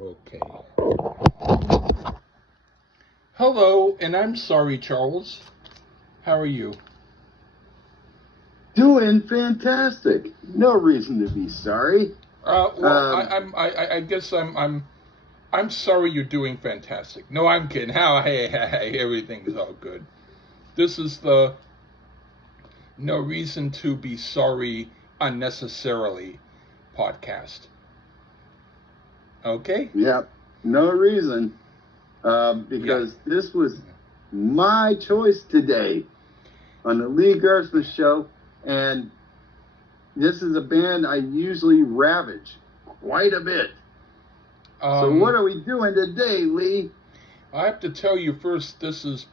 Okay. Hello, and I'm sorry, Charles. How are you? Doing fantastic. No reason to be sorry. I guess I'm sorry you're doing fantastic. No, I'm kidding. Hey, everything's all good. This is the no reason to be sorry unnecessarily podcast. Okay? Yep, no reason. Because this was my choice today on the Lee Gerstmann show, and this is a band I usually ravage quite a bit. So what are we doing today, Lee? I have to tell you first, this is,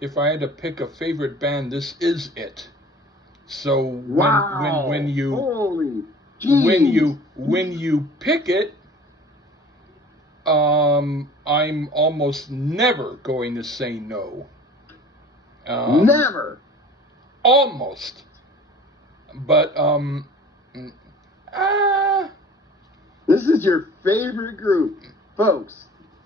if I had to pick a favorite band, this is it. So when you holy when you pick it, I'm almost never going to say no. Never. Almost. But this is your favorite group, folks.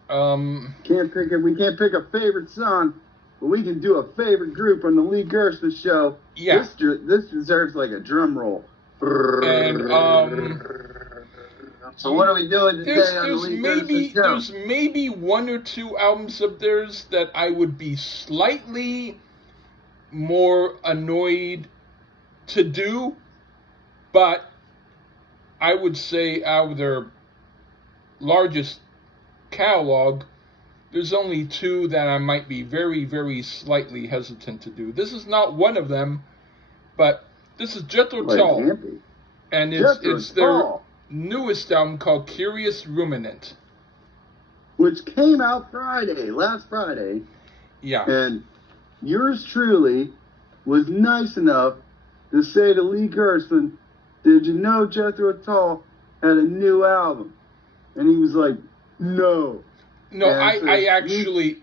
Can't pick it. We can't pick a favorite song, but we can do a favorite group on the Lee Gerstmann show. Yeah. This deserves like a drum roll. And so what are we doing today on the Lee Gerstmann show? There's maybe one or two albums of theirs that I would be slightly more annoyed to do, but I would say out of their largest catalog, there's only two that I might be very, very slightly hesitant to do. This is not one of them, but this is Jethro Tull, and it's their newest album called Curious Ruminant, which came out last Friday. Yeah. And yours truly was nice enough to say to Lee Gerstmann, "Did you know Jethro Tull had a new album?" And he was like, "No." No, I actually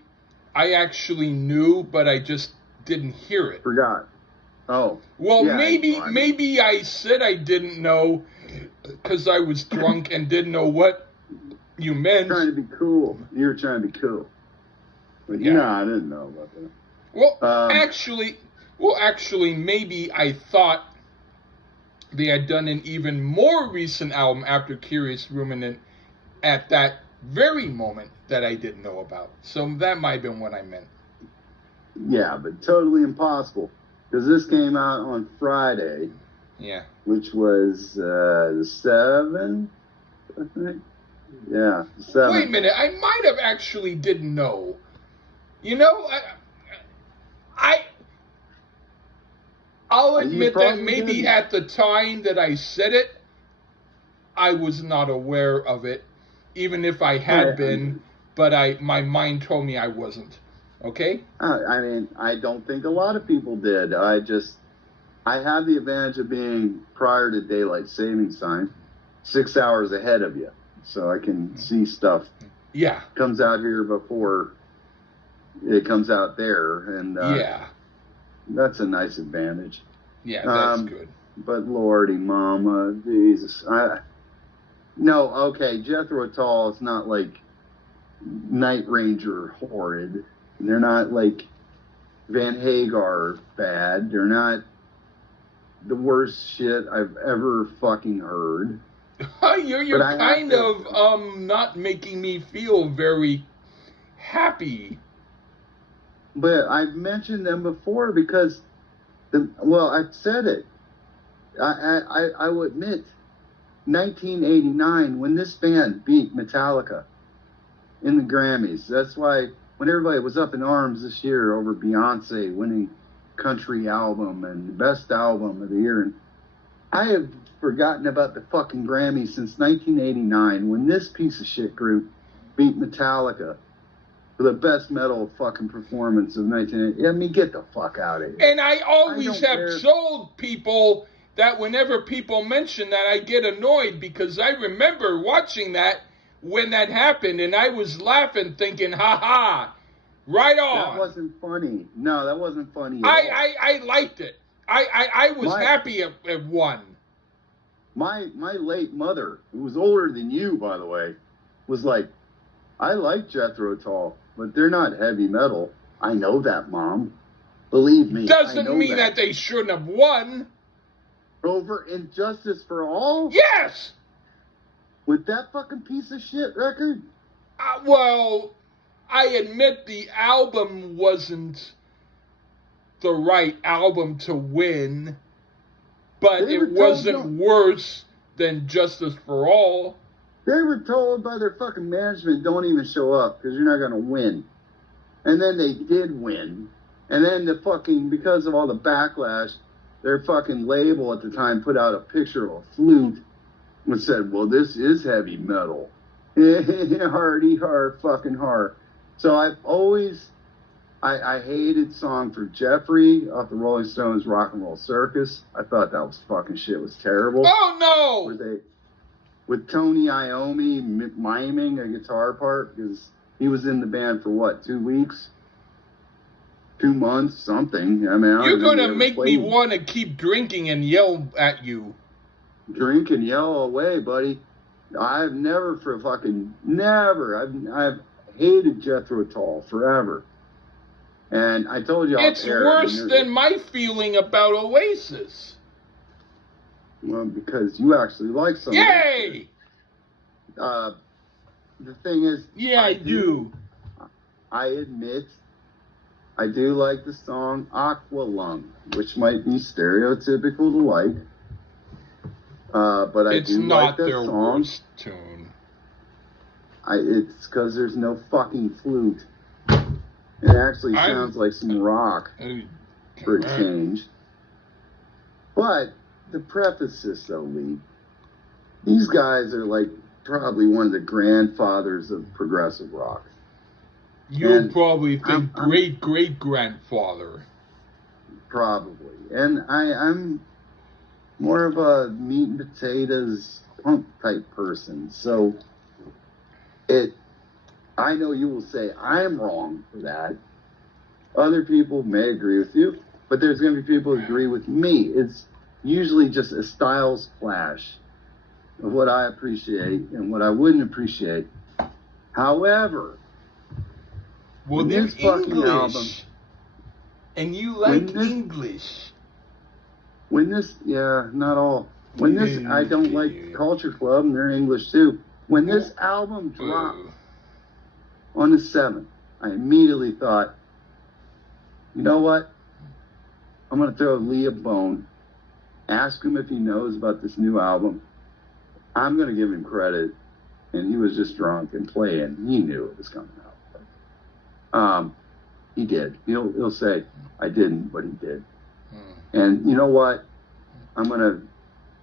knew, but I just didn't hear it. Forgot. Oh. Well, yeah, maybe I said I didn't know because I was drunk and didn't know what you meant. Trying to be cool. You were trying to be cool. But yeah. No, I didn't know about that. Well, actually, maybe I thought they had done an even more recent album after Curious Ruminant at that very moment that I didn't know about. So that might have been what I meant. Yeah, but totally impossible. Because this came out on Friday. Yeah. Which was the 7th, I think. Yeah, the 7th. Wait a minute. I might have actually didn't know. You know, I'll admit that maybe at the time that I said it, I was not aware of it, even if I had been, but my mind told me I wasn't. Okay? I mean, I don't think a lot of people did. I have the advantage of being prior to daylight savings time, 6 hours ahead of you, so I can see stuff. Yeah. Comes out here before it comes out there, and yeah, that's a nice advantage. Yeah, that's good. But Lordy Mama, Jesus, no, okay, Jethro Tull is not like Night Ranger horrid. They're not like Van Hagar bad. They're not the worst shit I've ever fucking heard. You're kind of not making me feel very happy. But I've mentioned them before because, I've said it. I will admit, 1989, when this band beat Metallica in the Grammys, that's why when everybody was up in arms this year over Beyonce winning country album and best album of the year, and I have forgotten about the fucking Grammys since 1989 when this piece of shit group beat Metallica for the best metal fucking performance of 1980. I mean, get the fuck out of here. And I always have told people that whenever people mention that, I get annoyed because I remember watching that when that happened, and I was laughing, thinking, "Ha ha, right on." That wasn't funny. No, that wasn't funny. I liked it. I was happy it won. My late mother, who was older than you, by the way, was like, I like Jethro Tull, but they're not heavy metal. I know that, Mom. Believe me. Doesn't mean that they shouldn't have won. Over Injustice for All? Yes! With that fucking piece of shit record? Well, I admit the album wasn't the right album to win, but it wasn't worse than Justice for All. They were told by their fucking management, don't even show up because you're not going to win. And then they did win. And then because of all the backlash, their fucking label at the time put out a picture of a flute and said, well, this is heavy metal. Hardy, hard, fucking hard. So I've always, I hated song for Jeffrey off the Rolling Stones Rock and Roll Circus. I thought that was fucking shit was terrible. Oh, no! With Tony Iommi miming a guitar part, because he was in the band for what, 2 weeks? 2 months, something. I mean, you're going to make me want to keep drinking and yell at you. Drink and yell away, buddy. I've never I've hated Jethro Tull forever. And I told you it's worse than my feeling about Oasis. Well, because you actually like some. Yay! The thing is, yeah, I do. I admit, I do like the song Aqualung, which might be stereotypical to like. But I do like that song. It's not their worst tune. It's because there's no fucking flute. It actually sounds like some rock for a change. But the preface is so weak. These guys are like probably one of the grandfathers of progressive rock. You'll probably think great-great-grandfather. Probably. And I'm more of a meat and potatoes punk type person. So I know you will say I'm wrong for that. Other people may agree with you, but there's going to be people who agree with me. It's usually just a styles clash of what I appreciate and what I wouldn't appreciate. However, well, there's English, album, and you like English. Not all. I don't like Culture Club, and they're English too. When this album dropped on the 7th, I immediately thought, you know what? I'm going to throw Lee a bone, ask him if he knows about this new album. I'm going to give him credit, and he was just drunk and playing. He knew it was coming out. He did. He'll say, I didn't, but he did. And you know what? I'm going to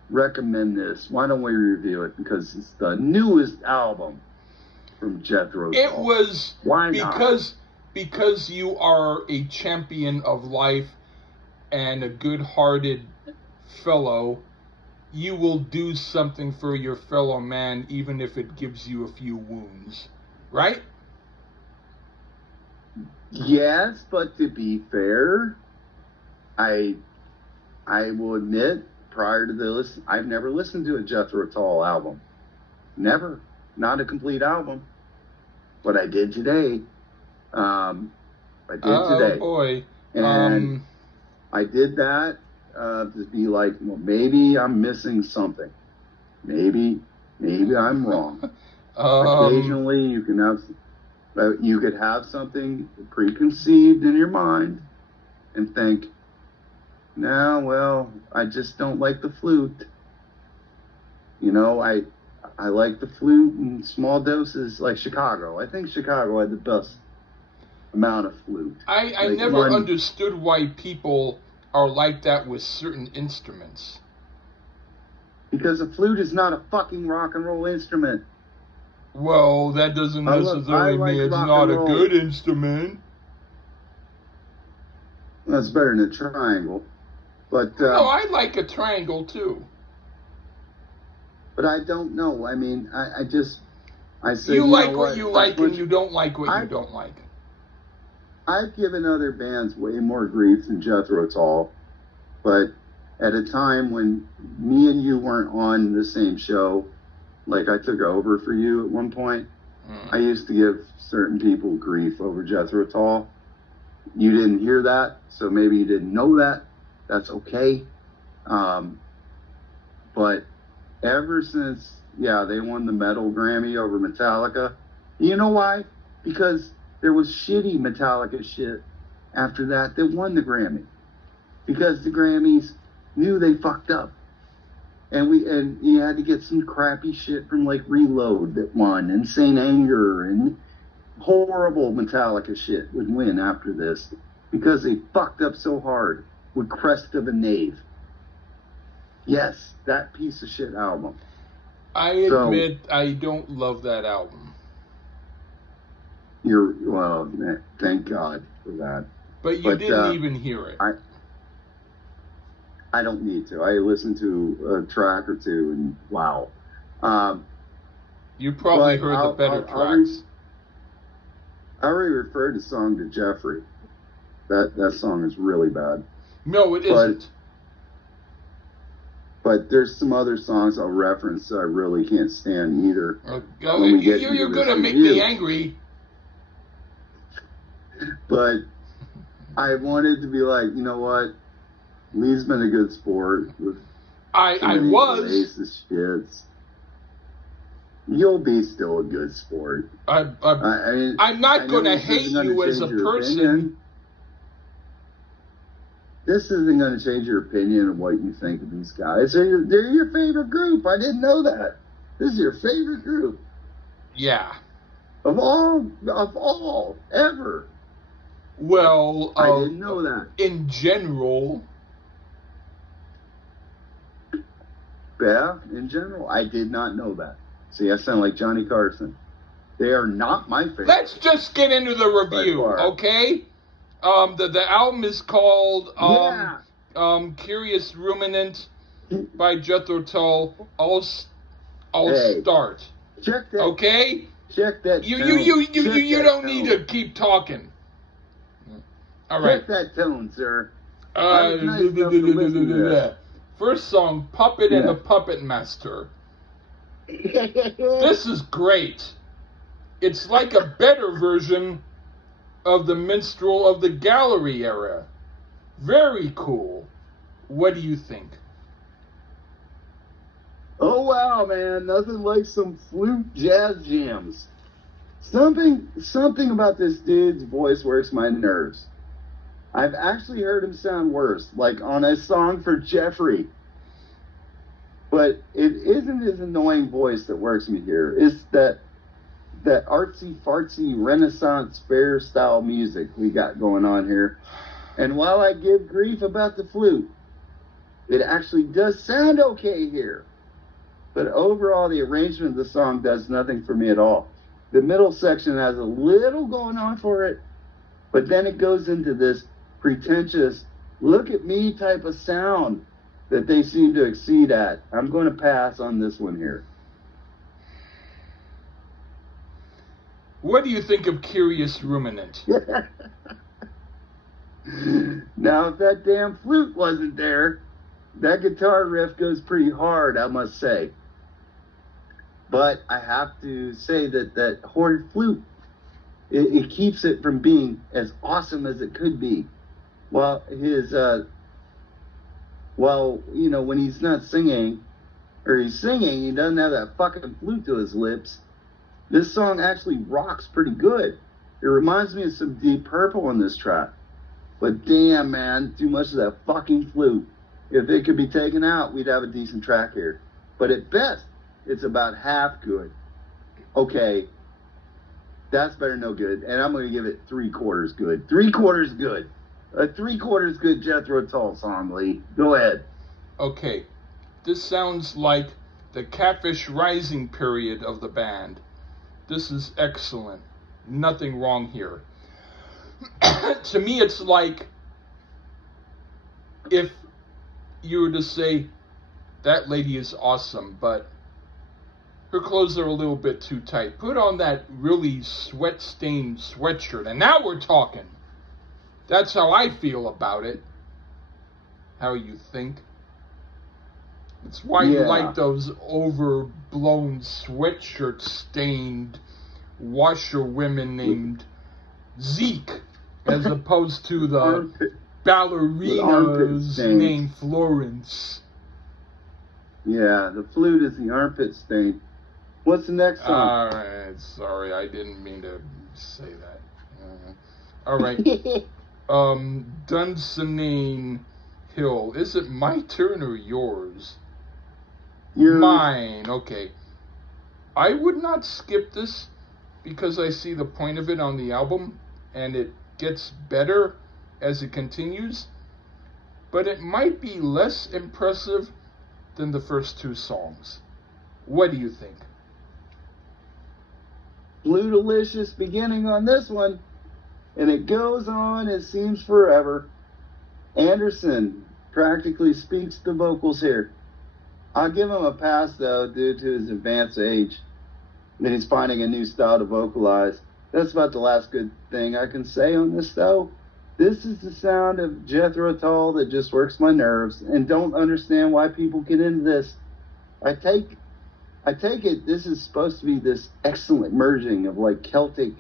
recommend this. Why don't we review it? Because it's the newest album from Jethro Tull. It was Why not? Because you are a champion of life and a good-hearted fellow, you will do something for your fellow man even if it gives you a few wounds. Right? Yes, but to be fair, I will admit, prior to this, I've never listened to a Jethro Tull album. Never. Not a complete album. But I did today. Oh, boy. And I did that to be like, well, maybe I'm missing something. Maybe I'm wrong. Occasionally, you could have something preconceived in your mind and think, no, well, I just don't like the flute. I like the flute in small doses, like Chicago. I think Chicago had the best amount of flute. I never understood why people are like that with certain instruments. Because a flute is not a fucking rock and roll instrument. Well, that doesn't necessarily mean it's not a good instrument. That's better than a triangle. But no, I like a triangle too. But I don't know. I mean, I say you like what you like and you don't like what you don't like. I've given other bands way more grief than Jethro Tull, but at a time when me and you weren't on the same show, like I took over for you at one point, I used to give certain people grief over Jethro Tull. You didn't hear that, so maybe you didn't know that. That's okay. But ever since, they won the Metal Grammy over Metallica. You know why? Because there was shitty Metallica shit after that won the Grammy. Because the Grammys knew they fucked up. And you had to get some crappy shit from like Reload that won, and Saint Anger, and horrible Metallica shit would win after this because they fucked up so hard with Crest of a Knave. Yes, that piece of shit album. I admit I don't love that album. Well, thank God for that. But you didn't even hear it. I don't need to. I listened to a track or two, and wow. You probably heard the better tracks. I already referred the song to Jeffrey. That song is really bad. No, it isn't. But there's some other songs I'll reference that I really can't stand either. You're going to make me angry. But I wanted to be like, you know what? Lee's been a good sport. I was. Racist shits. You'll be still a good sport. I'm not going to hate you as a person. Opinion. This isn't going to change your opinion of what you think of these guys. They're your favorite group. I didn't know that. This is your favorite group. Yeah. Of all, ever. Well, I didn't know that. In general. Yeah, in general. I did not know that. See, I sound like Johnny Carson. They are not my favorite. Let's just get into the review, okay? The album is called Curious Ruminant by Jethro Tull. I'll start. Check that. Okay? Check that. You don't need to keep talking. All right. Check that tone, sir. First song, Puppet and the Puppet Master. This is great. It's like a better version of the Minstrel of the Gallery era. Very cool. What do you think? Oh wow, man, nothing like some flute jazz jams. Something about this dude's voice works my nerves. I've actually heard him sound worse, like on a song for Jeffrey. But it isn't his annoying voice that works me here. It's that artsy-fartsy Renaissance fair style music we got going on here. And while I give grief about the flute, it actually does sound okay here. But overall, the arrangement of the song does nothing for me at all. The middle section has a little going on for it, but then it goes into this pretentious, look at me type of sound that they seem to exceed at. I'm going to pass on this one here. What do you think of Curious Ruminant? Now, if that damn flute wasn't there, that guitar riff goes pretty hard, I must say. But I have to say that horn flute, it keeps it from being as awesome as it could be. While when he's not singing, or he's singing, he doesn't have that fucking flute to his lips. This song actually rocks pretty good. It reminds me of some Deep Purple in this track. But damn, man, too much of that fucking flute. If it could be taken out, we'd have a decent track here. But at best, it's about half good. Okay, that's better than no good. And I'm going to give it 3/4 good. 3/4 good. A 3/4 good Jethro Tull song, Lee. Go ahead. Okay, this sounds like the Catfish Rising period of the band. This is excellent. Nothing wrong here. To me, it's like if you were to say, that lady is awesome, but her clothes are a little bit too tight. Put on that really sweat-stained sweatshirt, and now we're talking. That's how I feel about it. How you think? It's why you like those overblown sweatshirt stained washerwomen named Zeke, as opposed to the armpit ballerinas stains. named Florence. Yeah, the flute is the armpit stain. What's the next song? Alright, sorry, I didn't mean to say that. Alright, Dunsinane Hill. Is it my turn or yours? Mine, okay. I would not skip this because I see the point of it on the album and it gets better as it continues, but it might be less impressive than the first two songs. What do you think? Flutalicious beginning on this one, and it goes on, it seems forever. Anderson practically speaks the vocals here. I'll give him a pass, though, due to his advanced age. And he's finding a new style to vocalize. That's about the last good thing I can say on this, though. This is the sound of Jethro Tull that just works my nerves and don't understand why people get into this. I take it this is supposed to be this excellent merging of like Celtic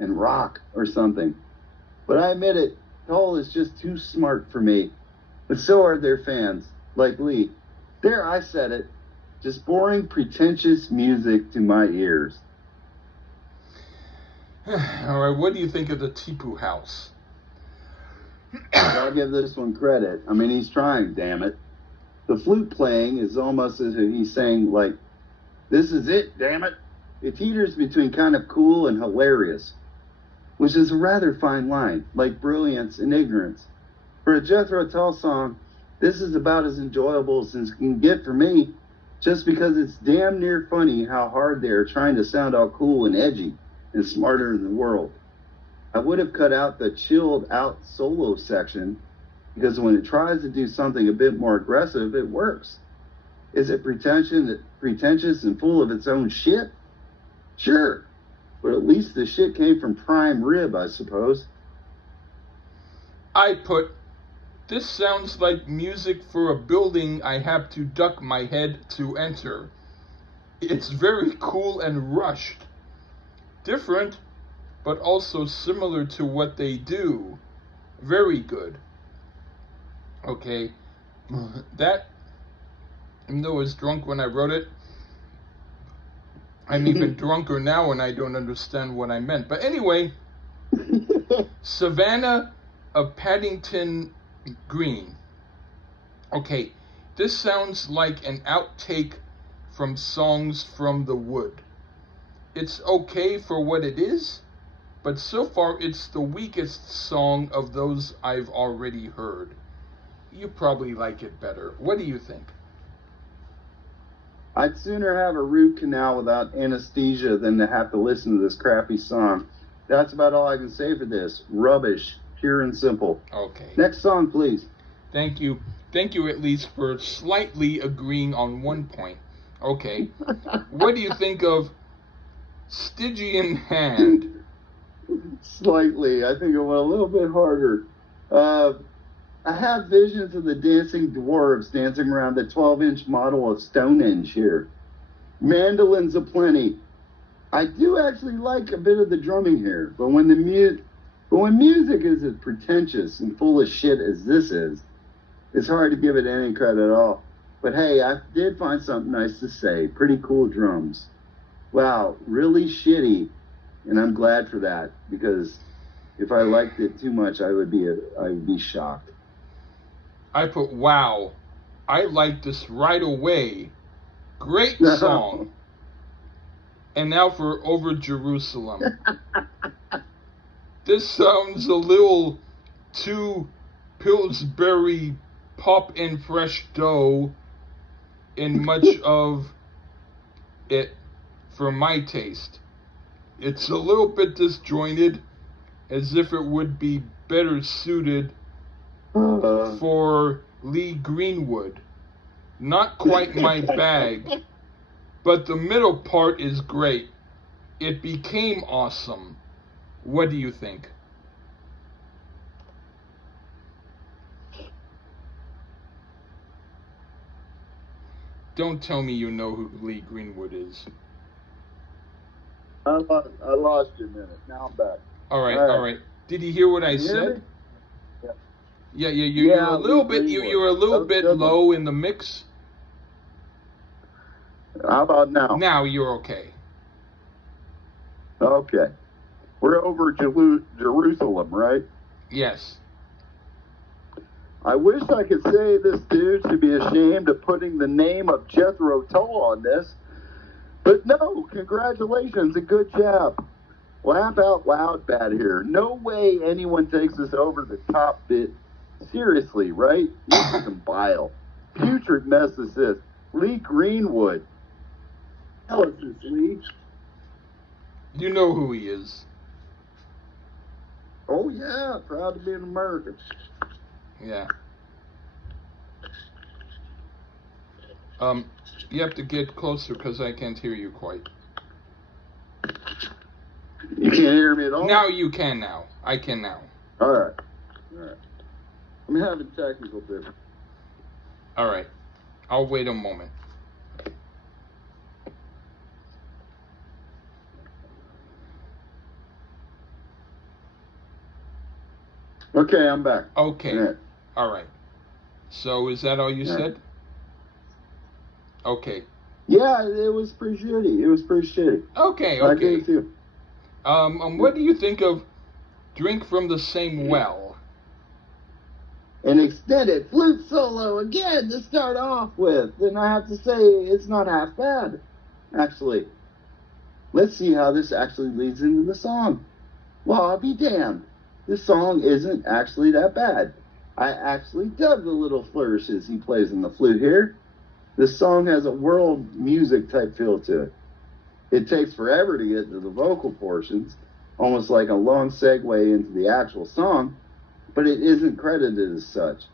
and rock or something. But I admit it, Tull is just too smart for me. But so are their fans, like Lee. There, I said it. Just boring, pretentious music to my ears. Alright, what do you think of the Tipu House? I'll give this one credit. I mean, he's trying, damn it. The flute playing is almost as if he's saying, like, this is it, damn it. It teeters between kind of cool and hilarious, which is a rather fine line, like brilliance and ignorance. For a Jethro Tull song, this is about as enjoyable as it can get for me, just because it's damn near funny how hard they are trying to sound all cool and edgy and smarter than the world. I would have cut out the chilled out solo section, because when it tries to do something a bit more aggressive, it works. Is it pretentious and full of its own shit? Sure, but at least the shit came from prime rib, I suppose. I put, this sounds like music for a building I have to duck my head to enter. It's very cool and rushed. Different, but also similar to what they do. Very good. Okay, that, even though I was drunk when I wrote it, I'm even drunker now and I don't understand what I meant. But anyway, Savannah of Paddington Green. Okay, this sounds like an outtake from Songs from the Wood. It's okay for what it is, but so far it's the weakest song of those I've already heard. You probably like it better. What do you think? I'd sooner have a root canal without anesthesia than to have to listen to this crappy song. That's about all I can say for this. Rubbish, pure and simple. Okay. Next song, please. Thank you. Thank you at least for slightly agreeing on one point. Okay. What do you think of Stygian Hand? Slightly. I think it went a little bit harder. I have visions of the dancing dwarves dancing around the 12-inch model of Stonehenge here. Mandolins aplenty. I do actually like a bit of the drumming here, but when music is as pretentious and full of shit as this is, it's hard to give it any credit at all. But hey, I did find something nice to say. Pretty cool drums. Wow, really shitty, and I'm glad for that, because if I liked it too much, I would be shocked. I put, wow, I like this right away. Great song. And now for Over Jerusalem. This sounds a little too Pillsbury pop and fresh dough in much of it for my taste. It's a little bit disjointed, as if it would be better suited for Lee Greenwood. Not quite my bag, but the middle part is great. It became awesome. What do you think? Don't tell me you know who Lee Greenwood is. I lost you a minute. Now I'm back. All right. Did you hear what I Can you hear said? me? Yeah, you're a little bit you're a little bit low in the mix. How about now? Now you're okay. Okay. We're over Jerusalem, right? Yes. I wish I could say this dude should be ashamed of putting the name of Jethro Tull on this, but no, congratulations, a good job. Laugh out loud bad here. No way anyone takes this over the top bit seriously, right? This is some bile. Putrid mess is this. Lee Greenwood. Hell is this, Lee? You know who he is. Oh yeah, proud to be an American. Yeah. You have to get closer because I can't hear you quite. You can't hear me at all? Now you can now. I can now. All right. I'm having technical difficulties. All right. I'll wait a moment. Okay, I'm back. Okay. Yeah. All right. So is that all you said? Okay. Yeah, it was pretty shitty. Okay. I agree with you. What do you think of Drink from the Same Well? An extended flute solo again to start off with, and I have to say it's not half bad, actually. Let's see how this actually leads into the song. Well, I'll be damned. This song isn't actually that bad. I actually dug the little flourishes he plays on the flute here. This song has a world music type feel to it. It takes forever to get to the vocal portions, almost like a long segue into the actual song, but it isn't credited as such.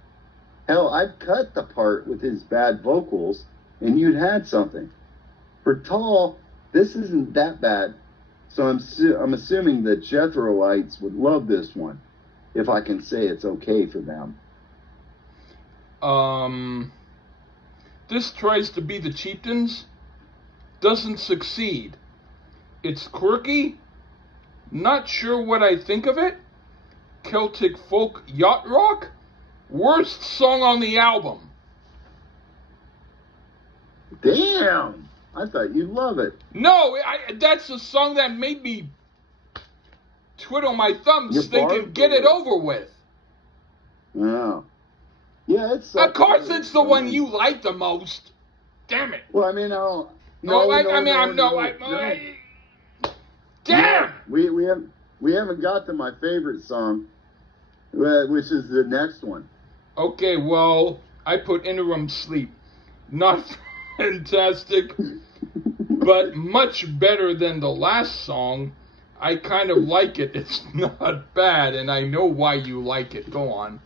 Hell, I'd cut the part with his bad vocals, and you'd had something. For Tull, this isn't that bad, so I'm assuming the Jethroites would love this one, if I can say it's okay for them. This tries to be the Chieftains, doesn't succeed. It's quirky, not sure what I think of it. Celtic folk yacht rock, worst song on the album. Damn! I thought you'd love it. No, that's a song that made me twiddle my thumbs thinking, get it over with. Yeah. Yeah, it's... Of course it's the one you like the most. Damn it. Well, I mean, damn! Yeah, we haven't got to my favorite song, which is the next one. Okay, well, I put Interim Sleep. Not fantastic, but much better than the last song. I kind of like it. It's not bad, and I know why you like it. Go on.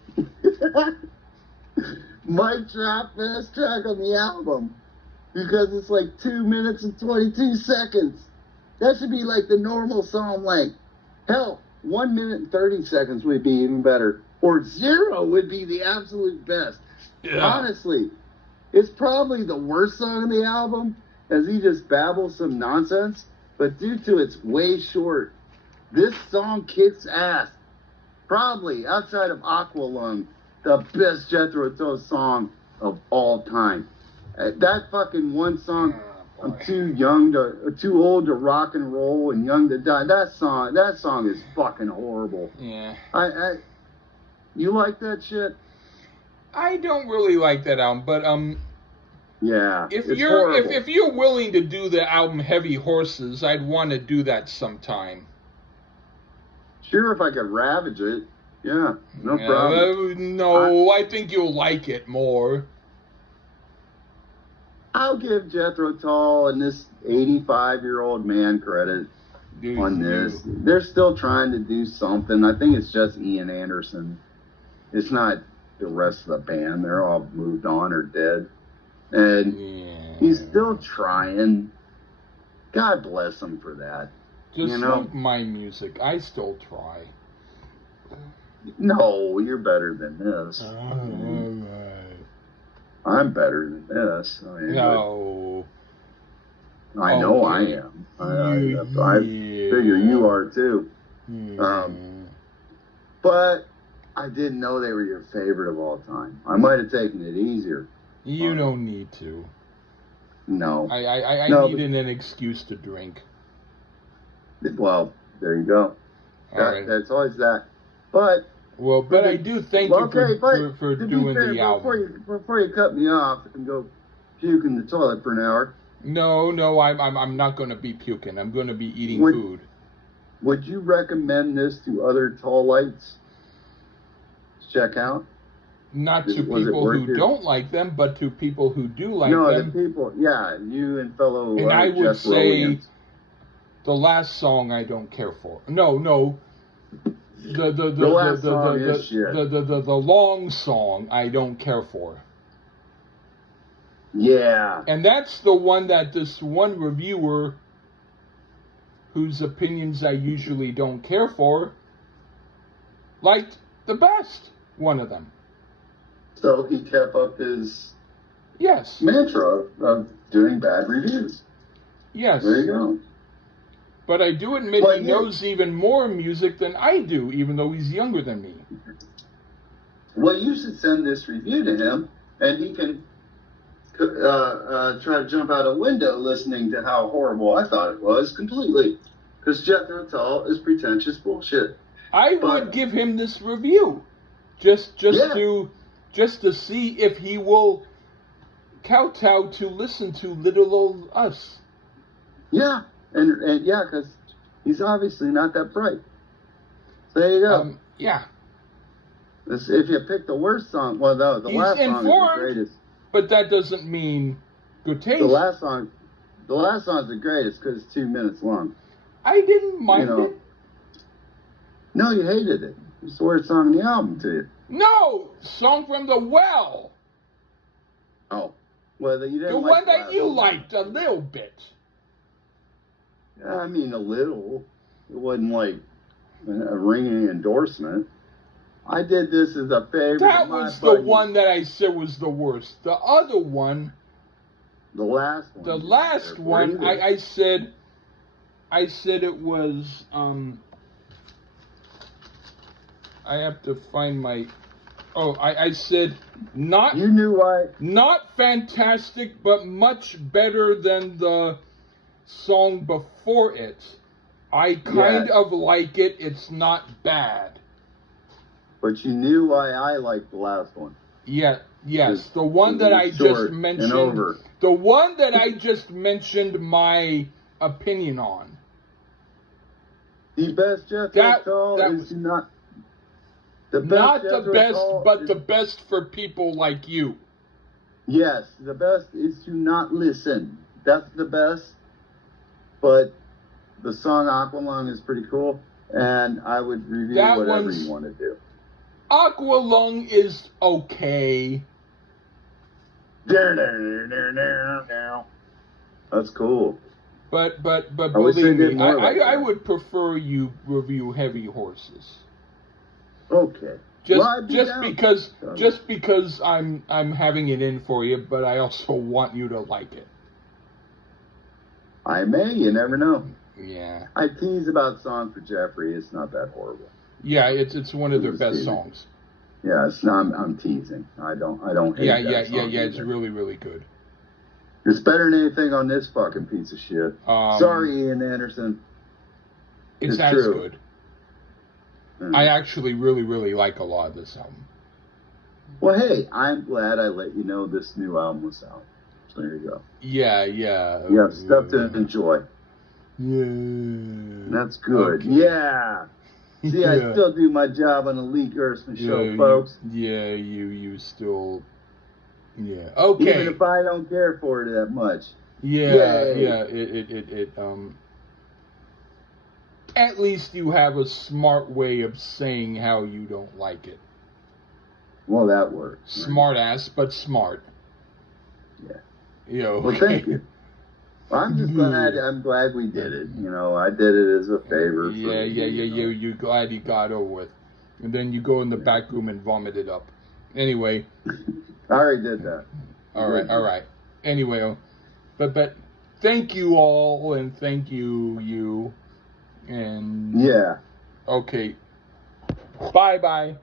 Mic drop, best track on the album, because it's like 2 minutes and 22 seconds. That should be like the normal song length. Hell, 1 minute and 30 seconds would be even better. Or 0 would be the absolute best. Yeah. Honestly, it's probably the worst song on the album, as he just babbles some nonsense, but due to its way short, this song kicks ass. Probably, outside of Aqualung, the best Jethro Tull song of all time. That fucking one song, I'm too old to rock and roll and young to die. That song is fucking horrible. Yeah. You like that shit? I don't really like that album, but yeah. If you're willing to do the album Heavy Horses, I'd want to do that sometime. Sure, if I could ravage it. Yeah, no problem. No, I think you'll like it more. I'll give Jethro Tull and this 85-year-old man credit on this. They're still trying to do something. I think it's just Ian Anderson. It's not the rest of the band. They're all moved on or dead. And he's still trying. God bless him for that. Just like my music. I still try. No, you're better than this. I'm better than this. No. I know I Okay. am. I figure you are too. But I didn't know they were your favorite of all time. I might have taken it easier. You don't need to. No. I No, needed an excuse to drink. Well, there you go. All right. That's always that. But I do thank you for doing the album. Before you cut me off and go puke in the toilet for an hour. No, I'm not going to be puking. I'm going to be eating food. Would you recommend this to other Tullites to check out? Not to people who don't like them, but to people who do like them. No, the people, yeah, you and fellow And I would say Jethroians. the last song I don't care for. No. The last song is shit. The long song I don't care for. Yeah. And that's the one that this one reviewer, whose opinions I usually don't care for, liked the best. One of them. So he kept up his yes mantra of doing bad reviews. Yes. There you go. But I do admit he knows even more music than I do, even though he's younger than me. Well, you should send this review to him, and he can try to jump out a window listening to how horrible I thought it was completely. Because Jethro Tull is pretentious bullshit. I would give him this review, just to see if he will kowtow to listen to little old us. Yeah, and yeah, because he's obviously not that bright. So there you go. Yeah. If you pick the worst song, well, no, the last song is the greatest. But that doesn't mean good taste. The last song is the greatest because it's 2 minutes long. I didn't mind it. No, you hated it. It's the worst song in the album to you. No! Song from the Well. Oh. Well, you didn't the like one that you liked a little bit. I mean, a little. It wasn't like a ringing endorsement. I did this as a favor. That was the one that I said was the worst. The other one. The last one. The last one, I said it was, I have to find my, I said not. You knew why. Not fantastic, but much better than the song before it. I kind of like it. It's not bad. But you knew why I liked the last one. Yeah, yes. The one that I just mentioned. The one that I just mentioned my opinion on. The best Jethro Tull is not the best. Not the best, but the best for people like you. Yes, the best is to not listen. That's the best. But the song Aqualung is pretty cool, and I would review whatever you want to do. Aqualung is okay. That's cool. But believe me, I would prefer you review Heavy Horses. Okay. Just because I'm having it in for you, but I also want you to like it. I may, you never know. Yeah. I tease about Song for Jeffrey. It's not that horrible. Yeah, it's one of their best songs. Yeah, it's not. I'm teasing. I don't hate that song. Yeah. It's really, really good. It's better than anything on this fucking piece of shit. Sorry, Ian Anderson. It's as good. I actually really, really like a lot of this album. Well, hey, I'm glad I let you know this new album was out. So there you go. Yeah. You have stuff to enjoy. Yeah. That's good. Okay. Yeah. See, I still do my job on the Lee Gerstmann show, folks. You still... Yeah. Okay. Even if I don't care for it that much. Yeah. At least you have a smart way of saying how you don't like it. Well, that works. Smart ass, but smart. Yeah. Well, thank you. Well, I'm just glad. I'm glad we did it. I did it as a favor. You're glad you got over with, and then you go in the back room and vomit it up. Anyway. I already did that. All right. Anyway, but thank you all, and thank you, and Yeah. okay, bye.